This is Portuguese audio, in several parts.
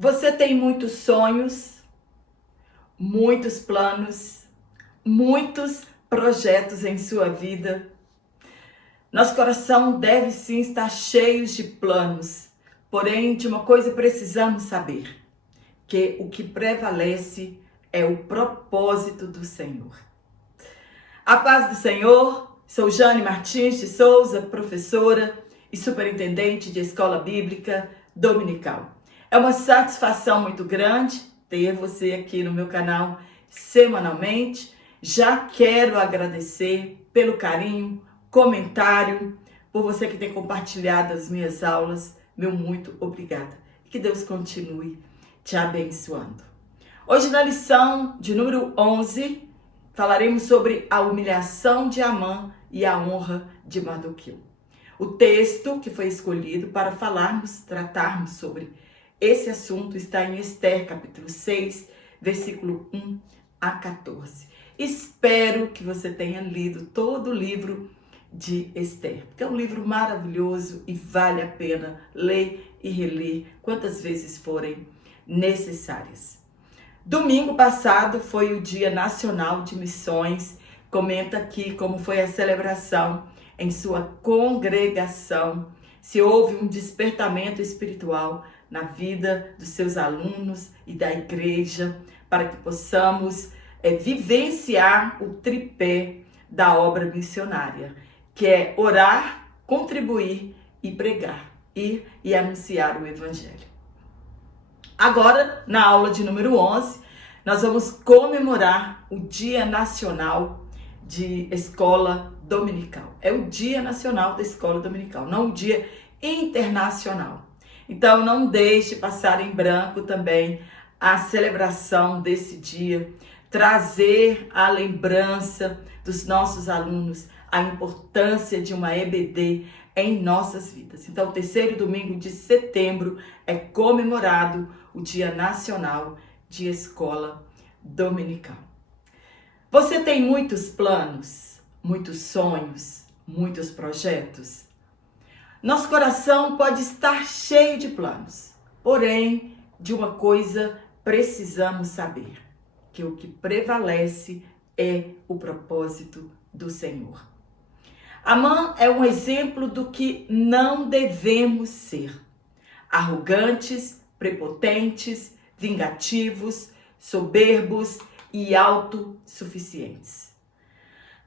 Você tem muitos sonhos, muitos planos, muitos projetos em sua vida. Nosso coração deve sim estar cheio de planos, porém de uma coisa precisamos saber, que o que prevalece é o propósito do Senhor. A paz do Senhor, sou Jane Martins de Souza, professora e superintendente de escola bíblica dominical. É uma satisfação muito grande ter você aqui no meu canal semanalmente. Já quero agradecer pelo carinho, comentário, por você que tem compartilhado as minhas aulas. Meu muito obrigada. Que Deus continue te abençoando. Hoje na lição de número 11, falaremos sobre a humilhação de Amã e a honra de Mardoqueu. O texto que foi escolhido para tratarmos sobre esse assunto está em Esther, capítulo 6, versículo 1 a 14. Espero que você tenha lido todo o livro de Esther, porque é um livro maravilhoso e vale a pena ler e reler quantas vezes forem necessárias. Domingo passado foi o Dia Nacional de Missões. Comenta aqui como foi a celebração em sua congregação, se houve um despertamento espiritual na vida dos seus alunos e da igreja, para que possamos vivenciar o tripé da obra missionária, que é orar, contribuir e pregar, ir e anunciar o evangelho. Agora, na aula de número 11, nós vamos comemorar o Dia Nacional de Escola Dominical. É o Dia Nacional da Escola Dominical, não o Dia Internacional. Então, não deixe passar em branco também a celebração desse dia, trazer a lembrança dos nossos alunos, a importância de uma EBD em nossas vidas. Então, o terceiro domingo de setembro é comemorado o Dia Nacional de Escola Dominical. Você tem muitos planos, muitos sonhos, muitos projetos? Nosso coração pode estar cheio de planos, porém, de uma coisa precisamos saber, que o que prevalece é o propósito do Senhor. Amã é um exemplo do que não devemos ser: arrogantes, prepotentes, vingativos, soberbos e autossuficientes.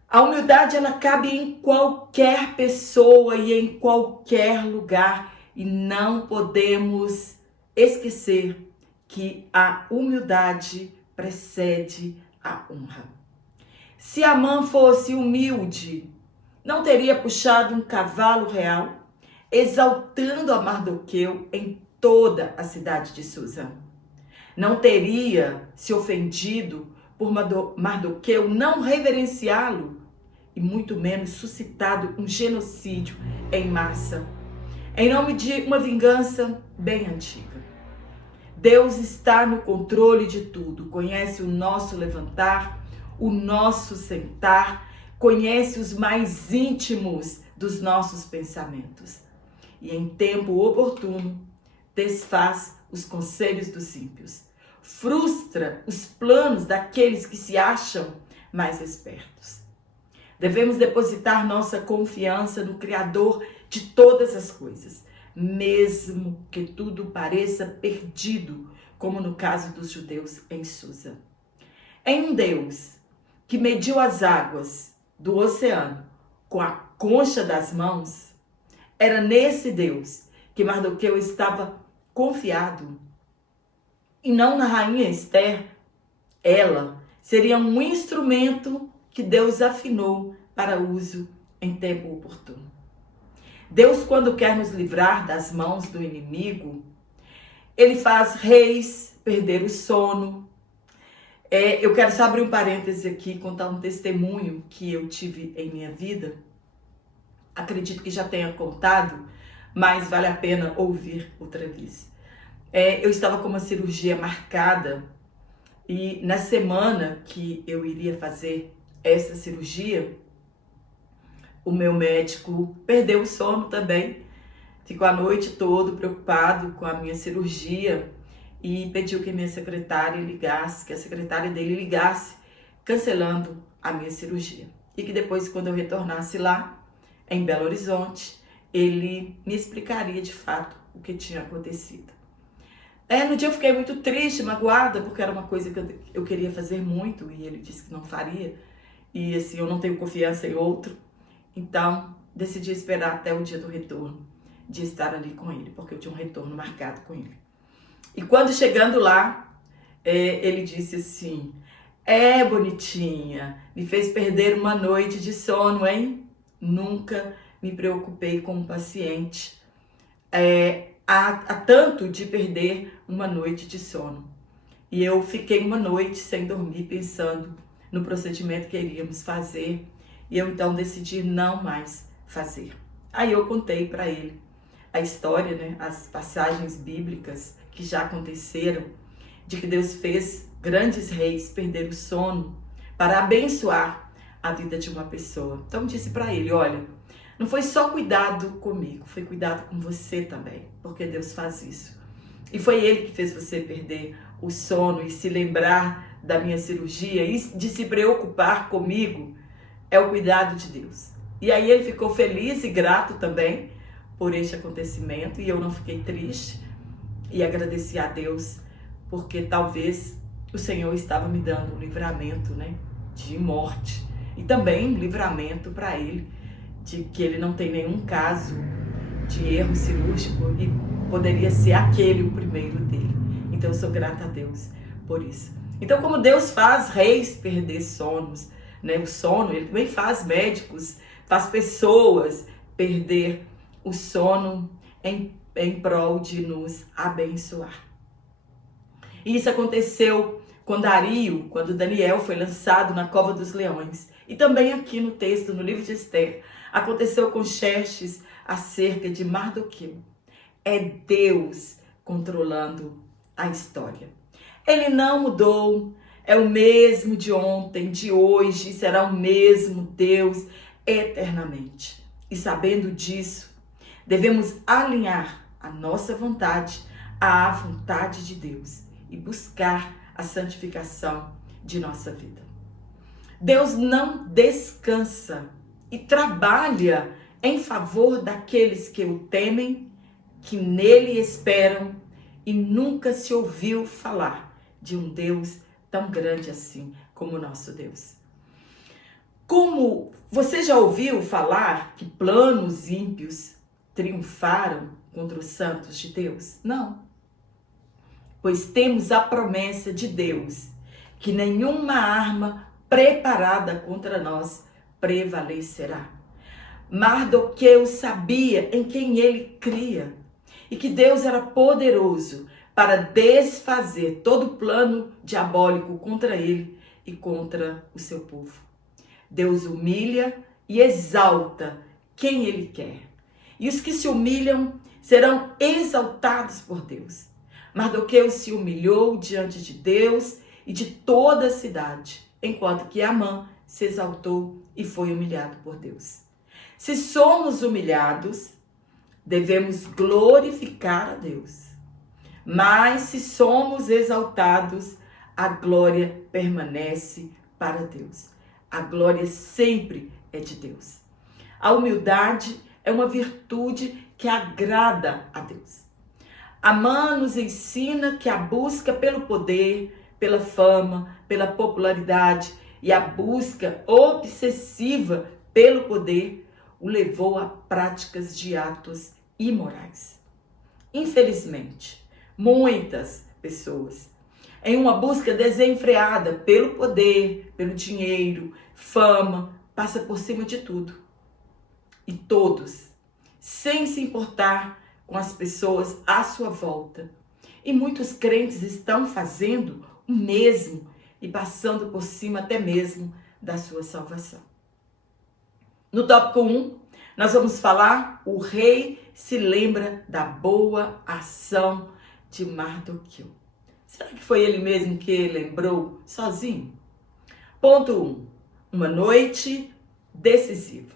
A humildade, ela cabe em qualquer pessoa e em qualquer lugar, e não podemos esquecer que a humildade precede a honra. Se Amã fosse humilde, não teria puxado um cavalo real, exaltando a Mardoqueu em toda a cidade de Susã. Não teria se ofendido por Mardoqueu não reverenciá-lo, e muito menos suscitado um genocídio em massa, em nome de uma vingança bem antiga. Deus está no controle de tudo, conhece o nosso levantar, o nosso sentar, conhece os mais íntimos dos nossos pensamentos. E em tempo oportuno, desfaz os conselhos dos ímpios, frustra os planos daqueles que se acham mais espertos. Devemos depositar nossa confiança no Criador de todas as coisas, mesmo que tudo pareça perdido, como no caso dos judeus em Susa. Em um Deus que mediu as águas do oceano com a concha das mãos, era nesse Deus que Mardoqueu estava confiado, e não na rainha Esther. Ela seria um instrumento que Deus afinou para uso em tempo oportuno. Deus, quando quer nos livrar das mãos do inimigo, ele faz reis perder o sono. Eu quero só abrir um parêntese aqui, contar um testemunho que eu tive em minha vida. Acredito que já tenha contado, mas vale a pena ouvir outra vez. Eu estava com uma cirurgia marcada, e na semana que eu iria fazer essa cirurgia, o meu médico perdeu o sono também, ficou a noite toda preocupado com a minha cirurgia, e pediu que minha secretária ligasse, que a secretária dele ligasse, cancelando a minha cirurgia. E que depois, quando eu retornasse lá, em Belo Horizonte, ele me explicaria de fato o que tinha acontecido. No dia eu fiquei muito triste, magoada, porque era uma coisa que eu queria fazer muito e ele disse que não faria. E assim, eu não tenho confiança em outro. Então, decidi esperar até o dia do retorno, de estar ali com ele, porque eu tinha um retorno marcado com ele. E quando chegando lá, ele disse assim: bonitinha, me fez perder uma noite de sono, hein? Nunca me preocupei com um paciente a tanto de perder uma noite de sono. E eu fiquei uma noite sem dormir pensando no procedimento que iríamos fazer. E eu então decidi não mais fazer. Aí eu contei para ele a história, né, as passagens bíblicas que já aconteceram, de que Deus fez grandes reis perder o sono para abençoar a vida de uma pessoa. Então disse para ele: olha, não foi só cuidado comigo, foi cuidado com você também, porque Deus faz isso. E foi Ele que fez você perder o sono e se lembrar da minha cirurgia e de se preocupar comigo, é o cuidado de Deus. E aí ele ficou feliz e grato também por este acontecimento, e eu não fiquei triste, e agradeci a Deus, porque talvez o Senhor estava me dando um livramento, né, de morte, e também um livramento para ele, de que ele não tem nenhum caso de erro cirúrgico e poderia ser aquele o primeiro dele. Então eu sou grata a Deus por isso. Então, como Deus faz reis perder sonos, né, o sono, ele também faz médicos, faz pessoas perder o sono em prol de nos abençoar. E isso aconteceu com Dario, quando Daniel foi lançado na cova dos leões. E também aqui no texto, no livro de Esther, aconteceu com Xerxes acerca de Mardoqueu. É Deus controlando a história. Ele não mudou, é o mesmo de ontem, de hoje, será o mesmo Deus eternamente. E sabendo disso, devemos alinhar a nossa vontade à vontade de Deus e buscar a santificação de nossa vida. Deus não descansa e trabalha em favor daqueles que o temem, que nele esperam, e nunca se ouviu falar de um Deus tão grande assim como o nosso Deus. Como você já ouviu falar que planos ímpios triunfaram contra os santos de Deus? Não. Pois temos a promessa de Deus que nenhuma arma preparada contra nós prevalecerá. Mardoqueu sabia em quem ele cria e que Deus era poderoso para desfazer todo plano diabólico contra ele e contra o seu povo. Deus humilha e exalta quem ele quer. E os que se humilham serão exaltados por Deus. Mardoqueu se humilhou diante de Deus e de toda a cidade, enquanto que Amã se exaltou e foi humilhado por Deus. Se somos humilhados, devemos glorificar a Deus. Mas se somos exaltados, a glória permanece para Deus. A glória sempre é de Deus. A humildade é uma virtude que agrada a Deus. Amã nos ensina que a busca pelo poder, pela fama, pela popularidade e a busca obsessiva pelo poder o levou a práticas de atos imorais. Infelizmente, muitas pessoas, em uma busca desenfreada pelo poder, pelo dinheiro, fama, passa por cima de tudo. E todos, sem se importar com as pessoas à sua volta. E muitos crentes estão fazendo o mesmo e passando por cima até mesmo da sua salvação. No tópico 1, nós vamos falar: o rei se lembra da boa ação de Mardoqueu. Será que foi ele mesmo que lembrou sozinho? Ponto 1. Uma noite decisiva.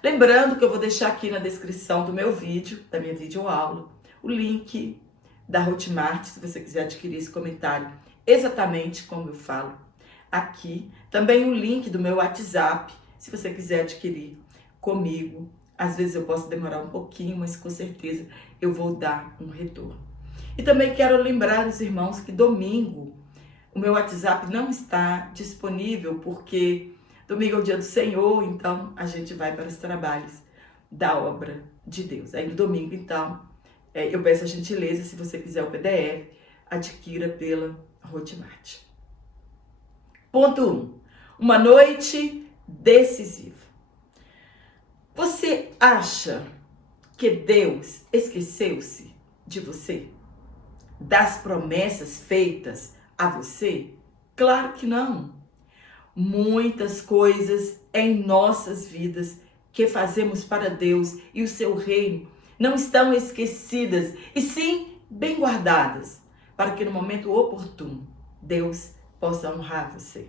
Lembrando que eu vou deixar aqui na descrição do meu vídeo, da minha videoaula, o link da Hotmart, se você quiser adquirir esse comentário, exatamente como eu falo aqui. Também o link do meu WhatsApp, se você quiser adquirir comigo. Às vezes eu posso demorar um pouquinho, mas com certeza eu vou dar um retorno. E também quero lembrar os irmãos que domingo o meu WhatsApp não está disponível, porque domingo é o dia do Senhor, então a gente vai para os trabalhos da obra de Deus. Aí no domingo, então, eu peço a gentileza, se você quiser o PDF, adquira pela Hotmart. Ponto 1. Uma noite decisiva. Você acha que Deus esqueceu-se de você? Das promessas feitas a você? Claro que não. Muitas coisas em nossas vidas que fazemos para Deus e o seu reino não estão esquecidas, e sim bem guardadas, para que no momento oportuno Deus possa honrar você.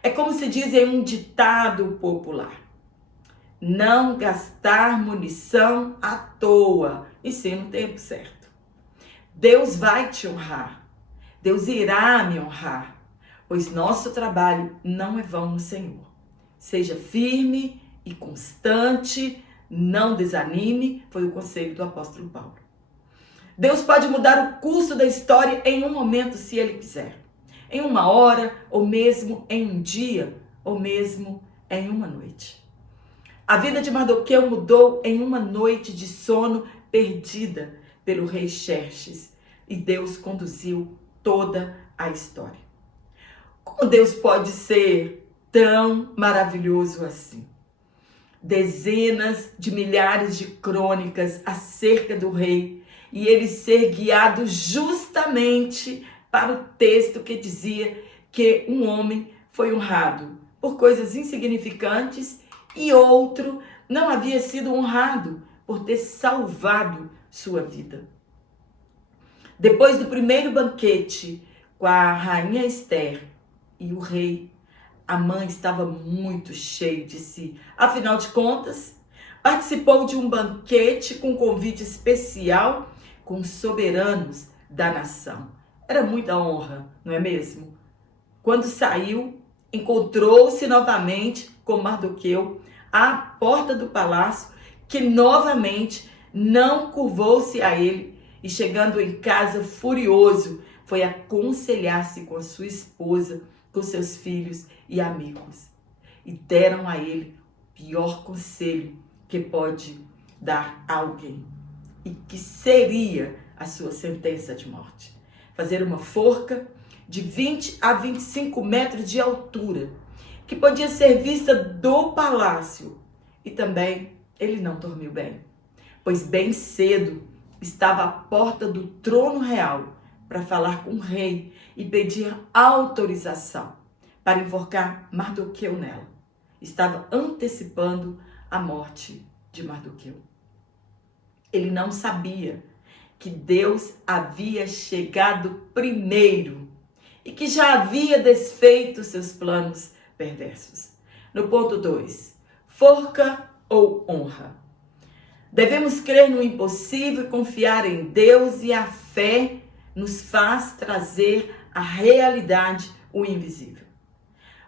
É como se diz em um ditado popular: não gastar munição à toa, e sim no tempo certo. Deus vai te honrar, Deus irá me honrar, pois nosso trabalho não é vão no Senhor. Seja firme e constante, não desanime, foi o conselho do apóstolo Paulo. Deus pode mudar o curso da história em um momento, se Ele quiser. Em uma hora, ou mesmo em um dia, ou mesmo em uma noite. A vida de Mardoqueu mudou em uma noite de sono perdida pelo rei Xerxes, e Deus conduziu toda a história. Como Deus pode ser tão maravilhoso assim? Dezenas de milhares de crônicas acerca do rei, e ele ser guiado justamente para o texto que dizia que um homem foi honrado por coisas insignificantes e outro não havia sido honrado por ter salvado sua vida. Depois do primeiro banquete com a rainha Esther e o rei, Amã estava muito cheio de si. Afinal de contas, participou de um banquete com convite especial com os soberanos da nação. Era muita honra, não é mesmo? Quando saiu, encontrou-se novamente com Mardoqueu à porta do palácio, que novamente não curvou-se a ele, e chegando em casa furioso, foi aconselhar-se com a sua esposa, com seus filhos e amigos. E deram a ele o pior conselho que pode dar a alguém, e que seria a sua sentença de morte: fazer uma forca de 20 a 25 metros de altura, que podia ser vista do palácio. E também ele não dormiu bem, pois bem cedo estava à porta do trono real para falar com o rei e pedir autorização para enforcar Mardoqueu nela. Estava antecipando a morte de Mardoqueu. Ele não sabia que Deus havia chegado primeiro e que já havia desfeito seus planos perversos. No ponto 2, forca ou honra? Devemos crer no impossível e confiar em Deus, e a fé nos faz trazer à realidade o invisível.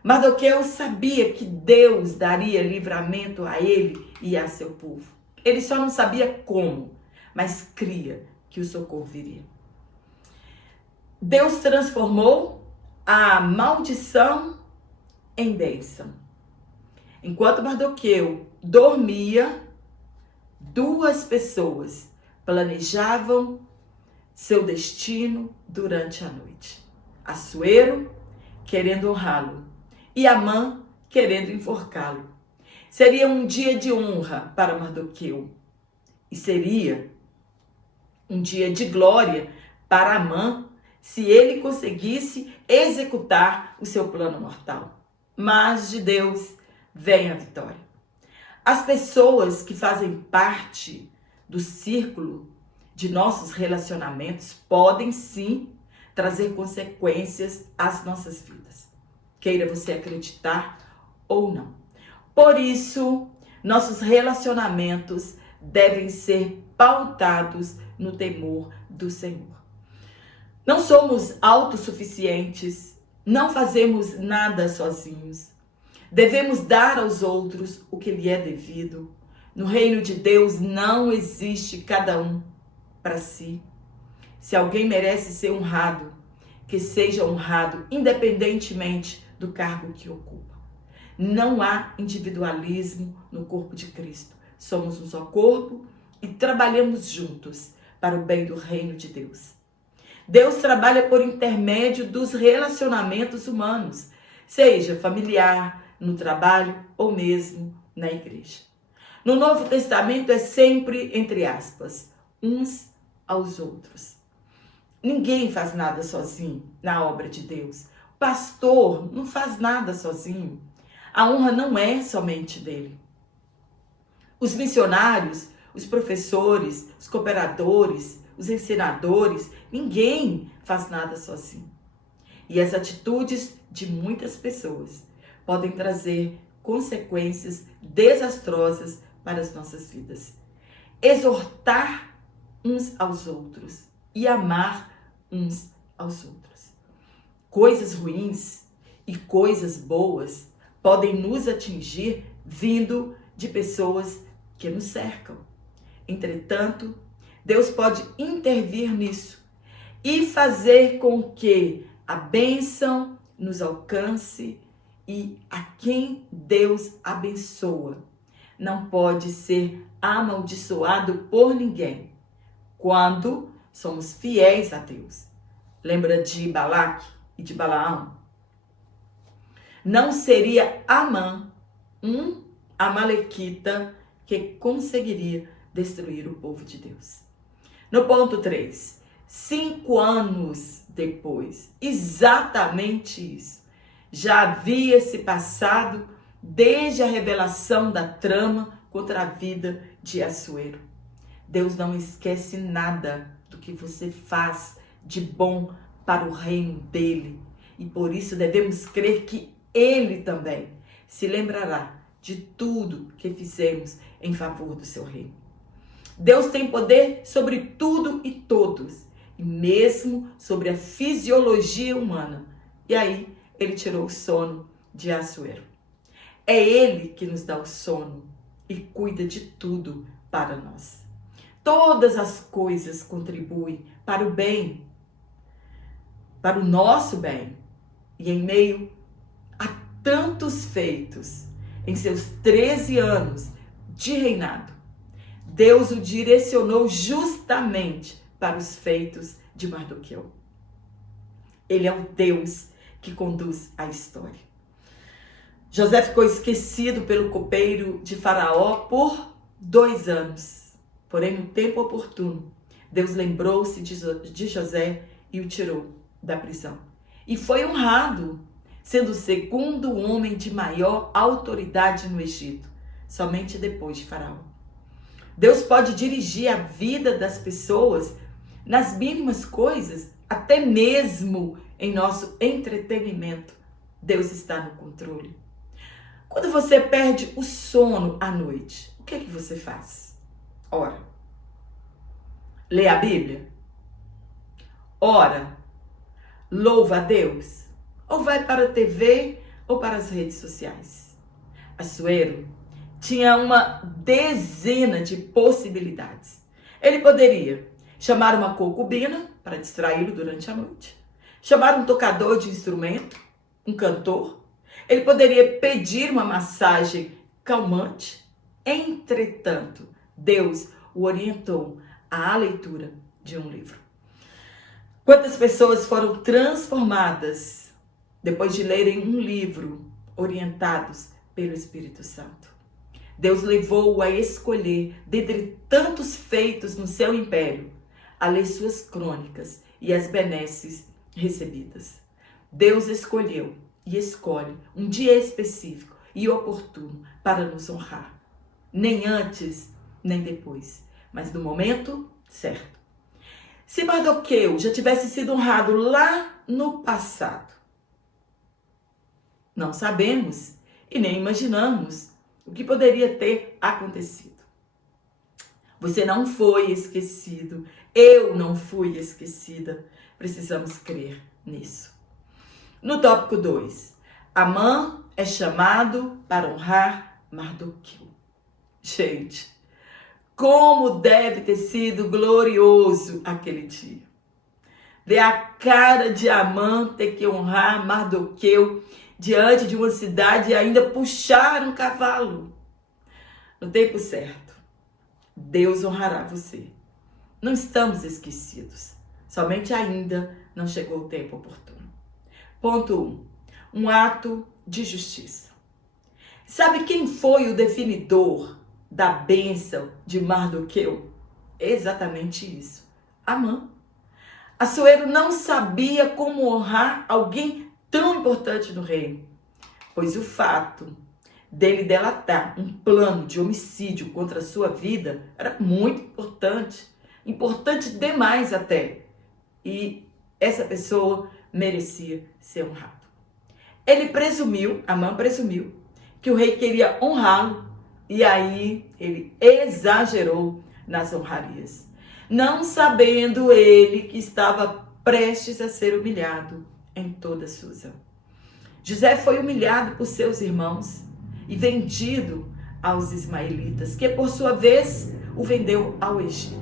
Mardoqueu sabia que Deus daria livramento a ele e a seu povo. Ele só não sabia como, mas cria que o socorro viria. Deus transformou a maldição em bênção. Enquanto Mardoqueu dormia, duas pessoas planejavam seu destino durante a noite. Assuero, querendo honrá-lo, e Amã, querendo enforcá-lo. Seria um dia de honra para Mardoqueu, e seria um dia de glória para Amã, se ele conseguisse executar o seu plano mortal. Mas de Deus vem a vitória. As pessoas que fazem parte do círculo de nossos relacionamentos podem sim trazer consequências às nossas vidas, queira você acreditar ou não. Por isso, nossos relacionamentos devem ser pautados no temor do Senhor. Não somos autossuficientes, não fazemos nada sozinhos. Devemos dar aos outros o que lhe é devido. No reino de Deus não existe cada um para si. Se alguém merece ser honrado, que seja honrado independentemente do cargo que ocupa. Não há individualismo no corpo de Cristo. Somos um só corpo e trabalhamos juntos para o bem do reino de Deus. Deus trabalha por intermédio dos relacionamentos humanos, seja familiar, no trabalho ou mesmo na igreja. No Novo Testamento é sempre, entre aspas, uns aos outros. Ninguém faz nada sozinho na obra de Deus. O pastor não faz nada sozinho. A honra não é somente dele. Os missionários, os professores, os cooperadores, os ensinadores, ninguém faz nada sozinho. E as atitudes de muitas pessoas podem trazer consequências desastrosas para as nossas vidas. Exortar uns aos outros e amar uns aos outros. Coisas ruins e coisas boas podem nos atingir vindo de pessoas que nos cercam. Entretanto, Deus pode intervir nisso e fazer com que a bênção nos alcance, e a quem Deus abençoa não pode ser amaldiçoado por ninguém quando somos fiéis a Deus. Lembra de Balaque e de Balaão? Não seria Amã, um amalequita, que conseguiria destruir o povo de Deus. No ponto 3, 5 anos depois, exatamente isso, já havia se passado desde a revelação da trama contra a vida de Assuero. Deus não esquece nada do que você faz de bom para o reino dele. E por isso devemos crer que ele também se lembrará de tudo que fizemos em favor do seu reino. Deus tem poder sobre tudo e todos, e mesmo sobre a fisiologia humana. E aí, ele tirou o sono de Assuero. É ele que nos dá o sono e cuida de tudo para nós. Todas as coisas contribuem para o bem, para o nosso bem. E em meio a tantos feitos, em seus 13 anos de reinado, Deus o direcionou justamente para os feitos de Mardoqueu. Ele é o Deus que conduz a história. José ficou esquecido pelo copeiro de Faraó por 2 anos. Porém, no tempo oportuno, Deus lembrou-se de José e o tirou da prisão. E foi honrado, sendo o segundo homem de maior autoridade no Egito, somente depois de Faraó. Deus pode dirigir a vida das pessoas nas mínimas coisas, até mesmo em nosso entretenimento. Deus está no controle. Quando você perde o sono à noite, o que é que você faz? Ora. Lê a Bíblia? Ora. Louva a Deus? Ou vai para a TV ou para as redes sociais? Assuero tinha uma dezena de possibilidades. Ele poderia chamar uma concubina para distraí-lo durante a noite, chamar um tocador de instrumento, um cantor. Ele poderia pedir uma massagem calmante. Entretanto, Deus o orientou à leitura de um livro. Quantas pessoas foram transformadas depois de lerem um livro orientados pelo Espírito Santo? Deus levou-o a escolher, dentre tantos feitos no seu império, a ler suas crônicas e as benesses recebidas. Deus escolheu e escolhe um dia específico e oportuno para nos honrar. Nem antes, nem depois, mas no momento certo. Se Mardoqueu já tivesse sido honrado lá no passado, não sabemos e nem imaginamos o que poderia ter acontecido. Você não foi esquecido Eu não fui esquecida. Precisamos crer nisso. No tópico 2, Amã é chamado para honrar Mardoqueu. Gente, como deve ter sido glorioso aquele dia. Ver a cara de Amã ter que honrar Mardoqueu diante de uma cidade e ainda puxar um cavalo. No tempo certo, Deus honrará você. Não estamos esquecidos. Somente ainda não chegou o tempo oportuno. Ponto 1. Um ato de justiça. Sabe quem foi o definidor da bênção de Mardoqueu? Exatamente isso. Amã. Assuero não sabia como honrar alguém tão importante no reino, pois o fato dele delatar um plano de homicídio contra a sua vida era muito importante, importante demais até, e essa pessoa merecia ser honrado. Amã presumiu, que o rei queria honrá-lo, e aí ele exagerou nas honrarias, não sabendo ele que estava prestes a ser humilhado em toda Susa. José foi humilhado por seus irmãos e vendido aos ismaelitas, que por sua vez o vendeu ao Egito.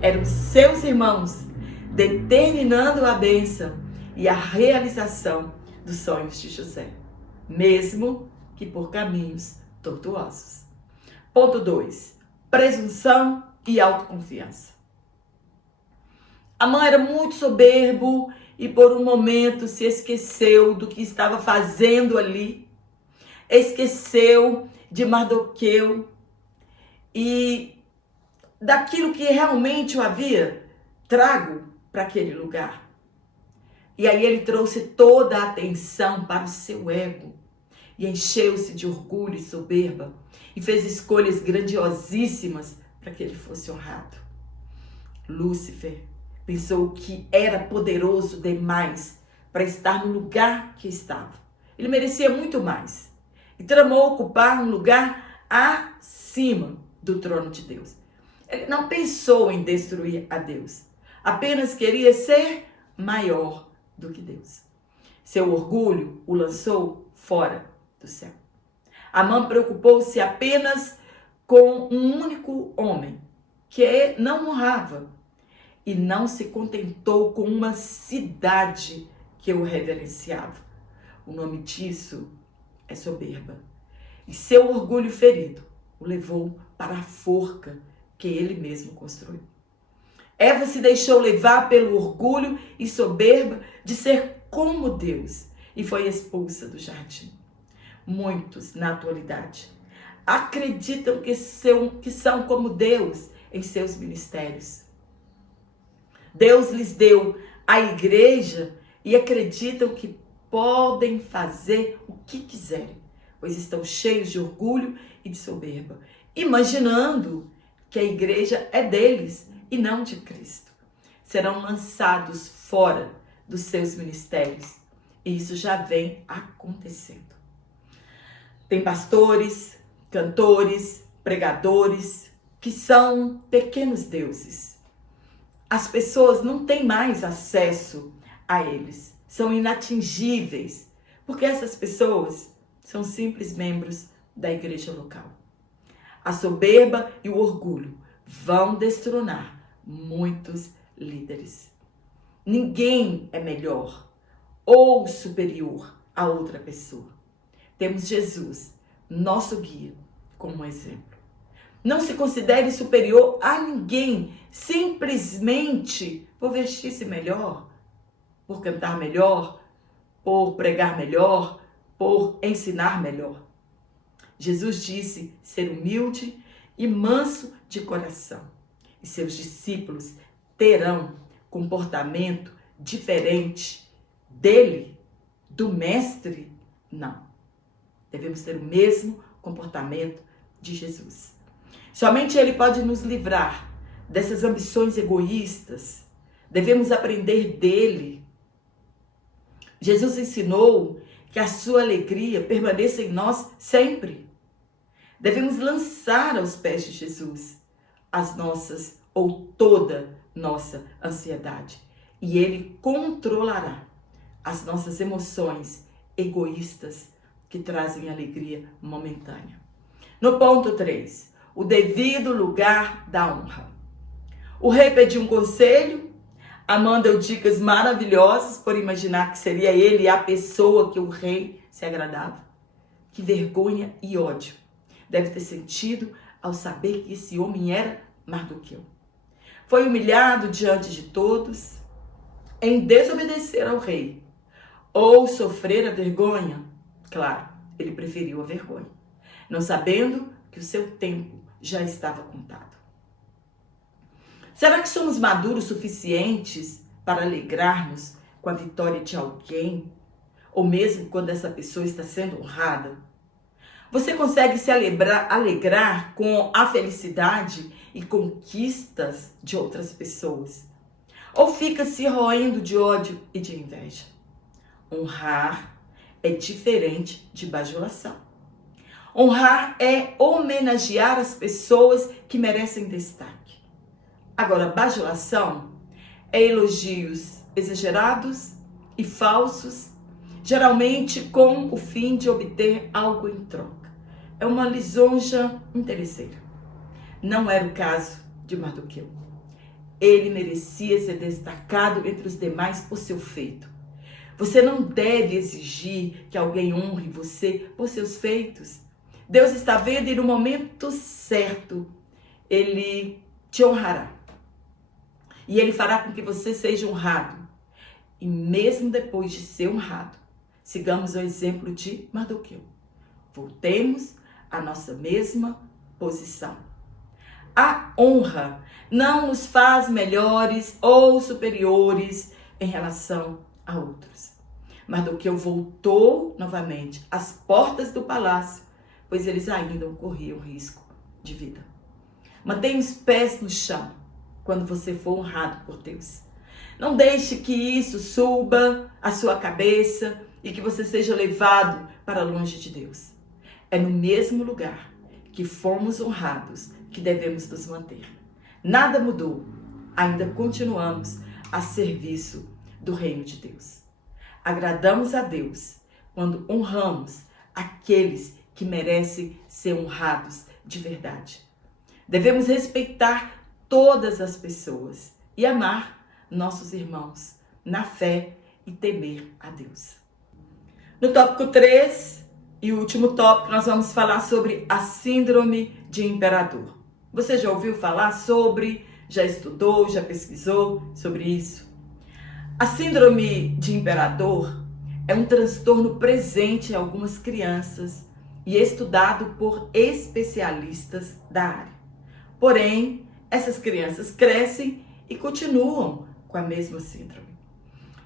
Eram seus irmãos determinando a bênção e a realização dos sonhos de José, mesmo que por caminhos tortuosos. Ponto 2. Presunção e autoconfiança. Amã era muito soberbo e por um momento se esqueceu do que estava fazendo ali. Esqueceu de Mardoqueu e daquilo que realmente o havia trago para aquele lugar. E aí ele trouxe toda a atenção para o seu ego e encheu-se de orgulho e soberba e fez escolhas grandiosíssimas para que ele fosse honrado. Lúcifer pensou que era poderoso demais para estar no lugar que estava. Ele merecia muito mais e tramou ocupar um lugar acima do trono de Deus. Ele não pensou em destruir a Deus, apenas queria ser maior do que Deus. Seu orgulho o lançou fora do céu. Amã preocupou-se apenas com um único homem, que não honrava, e não se contentou com uma cidade que o reverenciava. O nome disso é soberba. E seu orgulho ferido o levou para a forca que ele mesmo construiu. Eva se deixou levar pelo orgulho e soberba de ser como Deus e foi expulsa do jardim. Muitos, na atualidade, acreditam que são como Deus em seus ministérios. Deus lhes deu a igreja e acreditam que podem fazer o que quiserem, pois estão cheios de orgulho e de soberba, imaginando que a igreja é deles e não de Cristo. Serão lançados fora dos seus ministérios e isso já vem acontecendo. Tem pastores, cantores, pregadores que são pequenos deuses. As pessoas não têm mais acesso a eles, são inatingíveis, porque essas pessoas são simples membros da igreja local. A soberba e o orgulho vão destronar muitos líderes. Ninguém é melhor ou superior a outra pessoa. Temos Jesus, nosso guia, como exemplo. Não se considere superior a ninguém, simplesmente por vestir-se melhor, por cantar melhor, por pregar melhor, por ensinar melhor. Jesus disse ser humilde e manso de coração. E seus discípulos terão comportamento diferente dele, do mestre? Não. Devemos ter o mesmo comportamento de Jesus. Somente ele pode nos livrar dessas ambições egoístas. Devemos aprender dele. Jesus ensinou que a sua alegria permaneça em nós sempre. Devemos lançar aos pés de Jesus as nossas ou toda nossa ansiedade e ele controlará as nossas emoções egoístas que trazem alegria momentânea. No ponto 3, o devido lugar da honra. O rei pediu um conselho, Amã deu dicas maravilhosas por imaginar que seria ele a pessoa que o rei se agradava. Que vergonha e ódio deve ter sentido ao saber que esse homem era Mardoqueu. Foi humilhado diante de todos em desobedecer ao rei ou sofrer a vergonha. Claro, ele preferiu a vergonha, não sabendo que o seu tempo já estava contado. Será que somos maduros suficientes para alegrarmos com a vitória de alguém? Ou mesmo quando essa pessoa está sendo honrada? Você consegue se alegrar com a felicidade e conquistas de outras pessoas? Ou fica se roendo de ódio e de inveja? Honrar é diferente de bajulação. Honrar é homenagear as pessoas que merecem destaque. Agora, bajulação é elogios exagerados e falsos, geralmente com o fim de obter algo em troca. É uma lisonja interesseira. Não era o caso de Mardoqueu. Ele merecia ser destacado entre os demais por seu feito. Você não deve exigir que alguém honre você por seus feitos. Deus está vendo e no momento certo, Ele te honrará. E Ele fará com que você seja honrado. E mesmo depois de ser honrado, sigamos o exemplo de Mardoqueu. Voltemos à nossa mesma posição. A honra não nos faz melhores ou superiores em relação a outros. Mardoqueu voltou novamente às portas do palácio, pois eles ainda corriam risco de vida. Mantenha os pés no chão quando você for honrado por Deus. Não deixe que isso suba a sua cabeça e que você seja levado para longe de Deus. É no mesmo lugar que fomos honrados que devemos nos manter. Nada mudou, ainda continuamos a serviço do reino de Deus. Agradamos a Deus quando honramos aqueles que merecem ser honrados de verdade. Devemos respeitar todas as pessoas e amar nossos irmãos na fé e temer a Deus. No tópico 3 e último tópico, nós vamos falar sobre a síndrome de imperador. Você já ouviu falar sobre, já estudou, já pesquisou sobre isso? A síndrome de imperador é um transtorno presente em algumas crianças e estudado por especialistas da área. Porém, essas crianças crescem e continuam com a mesma síndrome.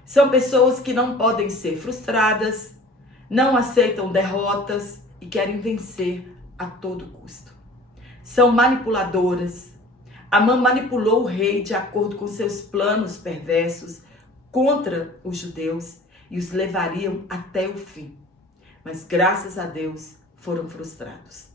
São pessoas que não podem ser frustradas, não aceitam derrotas e querem vencer a todo custo. São manipuladoras. Amã manipulou o rei de acordo com seus planos perversos contra os judeus e os levariam até o fim. Mas graças a Deus foram frustrados.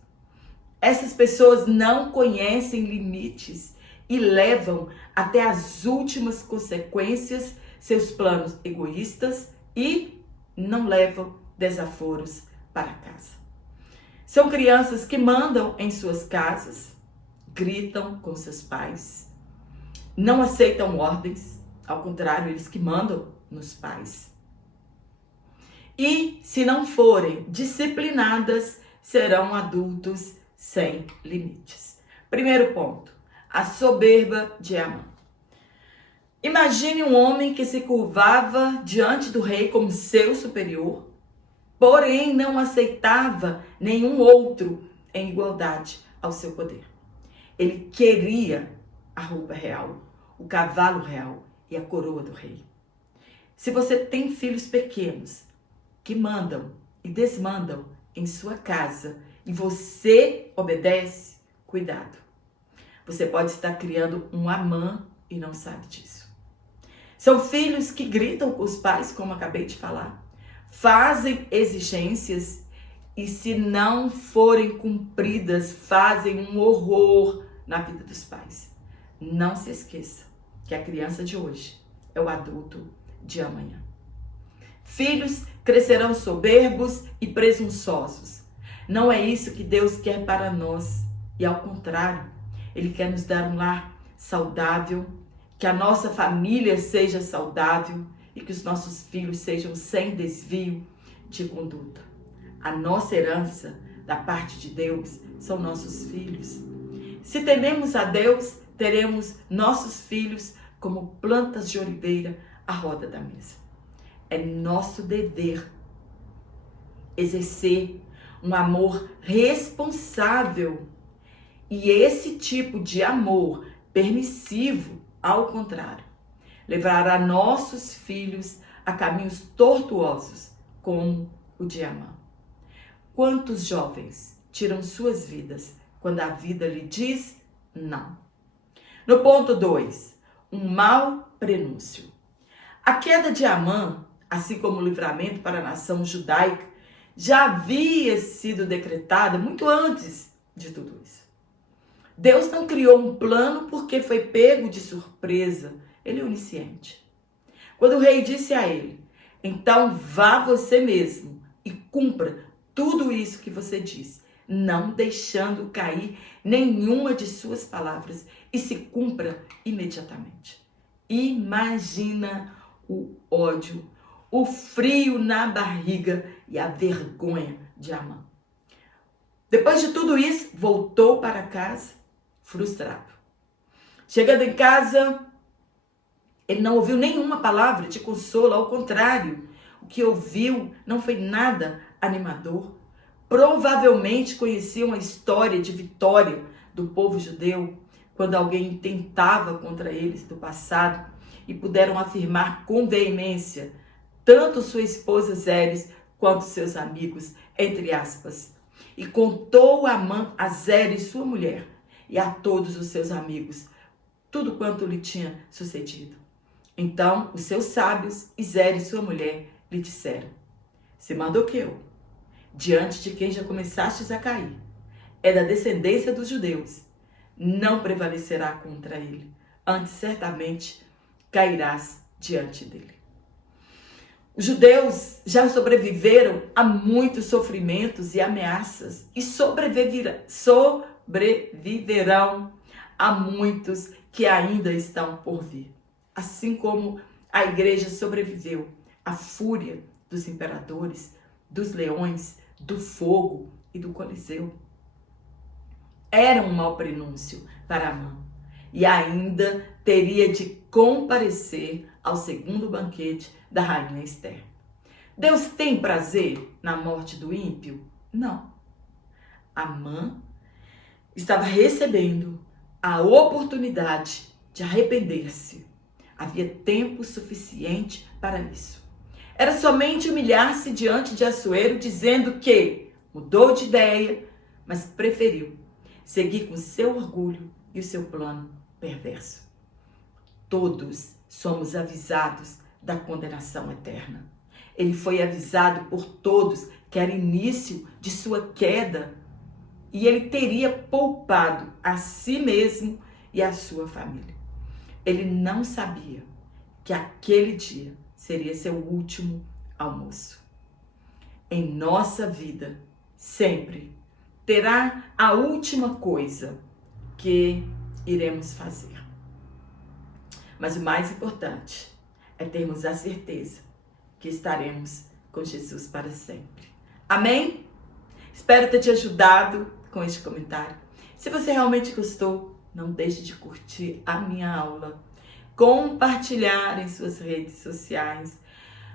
Essas pessoas não conhecem limites e levam até as últimas consequências seus planos egoístas e não levam desaforos para casa. São crianças que mandam em suas casas, gritam com seus pais, não aceitam ordens, ao contrário, eles que mandam nos pais. E, se não forem disciplinadas, serão adultos sem limites. Primeiro ponto, a soberba de Amã. Imagine um homem que se curvava diante do rei como seu superior, porém não aceitava nenhum outro em igualdade ao seu poder. Ele queria a roupa real, o cavalo real e a coroa do rei. Se você tem filhos pequenos que mandam e desmandam em sua casa e você obedece, cuidado. Você pode estar criando um Amã e não sabe disso. São filhos que gritam com os pais, como acabei de falar, fazem exigências e, se não forem cumpridas, fazem um horror na vida dos pais. Não se esqueça, que a criança de hoje é o adulto de amanhã. Filhos crescerão soberbos e presunçosos. Não é isso que Deus quer para nós. E ao contrário, Ele quer nos dar um lar saudável, que a nossa família seja saudável e que os nossos filhos sejam sem desvio de conduta. A nossa herança da parte de Deus são nossos filhos. Se tememos a Deus, teremos nossos filhos como plantas de oliveira à roda da mesa. É nosso dever exercer um amor responsável. E esse tipo de amor permissivo, ao contrário, levará nossos filhos a caminhos tortuosos, como o de Amã. Quantos jovens tiram suas vidas quando a vida lhe diz não? No ponto 2, um mau prenúncio. A queda de Amã, assim como o livramento para a nação judaica, já havia sido decretada muito antes de tudo isso. Deus não criou um plano porque foi pego de surpresa. Ele é onisciente. Quando o rei disse a ele, então vá você mesmo e cumpra tudo isso que você disse, não deixando cair nenhuma de suas palavras, e se cumpra imediatamente. Imagina o ódio, o frio na barriga e a vergonha de Amã. Depois de tudo isso, voltou para casa frustrado. Chegando em casa, ele não ouviu nenhuma palavra de consolo, ao contrário, o que ouviu não foi nada animador. Provavelmente conhecia uma história de vitória do povo judeu, quando alguém tentava contra eles do passado, e puderam afirmar com veemência, tanto sua esposa Zeres quanto seus amigos, entre aspas. E contou Amã a Zeres, sua mulher, e a todos os seus amigos, tudo quanto lhe tinha sucedido. Então os seus sábios e Zeres, sua mulher, lhe disseram, se Mardoqueu, diante de quem já começastes a cair, é da descendência dos judeus, não prevalecerá contra ele, antes certamente cairás diante dele. Os judeus já sobreviveram a muitos sofrimentos e ameaças e sobreviverão a muitos que ainda estão por vir. Assim como a igreja sobreviveu à fúria dos imperadores, dos leões, do fogo e do Coliseu. Era um mau prenúncio para Amã e ainda teria de comparecer ao segundo banquete da rainha Ester. Deus tem prazer na morte do ímpio? Não. Amã estava recebendo a oportunidade de arrepender-se. Havia tempo suficiente para isso. Era somente humilhar-se diante de Assuero, dizendo que mudou de ideia, mas preferiu seguir com seu orgulho e o seu plano perverso. Todos somos avisados da condenação eterna. Ele foi avisado por todos que era início de sua queda e ele teria poupado a si mesmo e a sua família. Ele não sabia que aquele dia seria seu último almoço. Em nossa vida, sempre terá a última coisa que iremos fazer. Mas o mais importante é termos a certeza que estaremos com Jesus para sempre. Amém? Espero ter te ajudado com este comentário. Se você realmente gostou, não deixe de curtir a minha aula, compartilhar em suas redes sociais.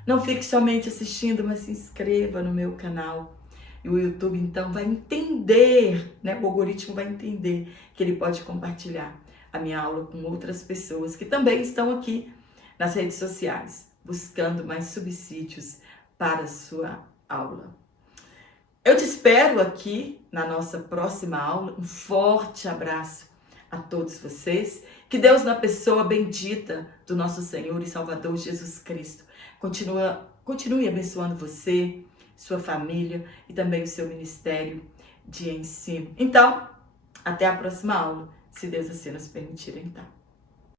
Não fique somente assistindo, mas se inscreva no meu canal. E o YouTube, então, vai entender, né? O algoritmo vai entender que ele pode compartilhar a minha aula com outras pessoas que também estão aqui nas redes sociais, buscando mais subsídios para a sua aula. Eu te espero aqui na nossa próxima aula. Um forte abraço a todos vocês. Que Deus, na pessoa bendita do nosso Senhor e Salvador Jesus Cristo, continue abençoando você, sua família e também o seu ministério de ensino. Então, até a próxima aula, se Deus assim nos permitir, então.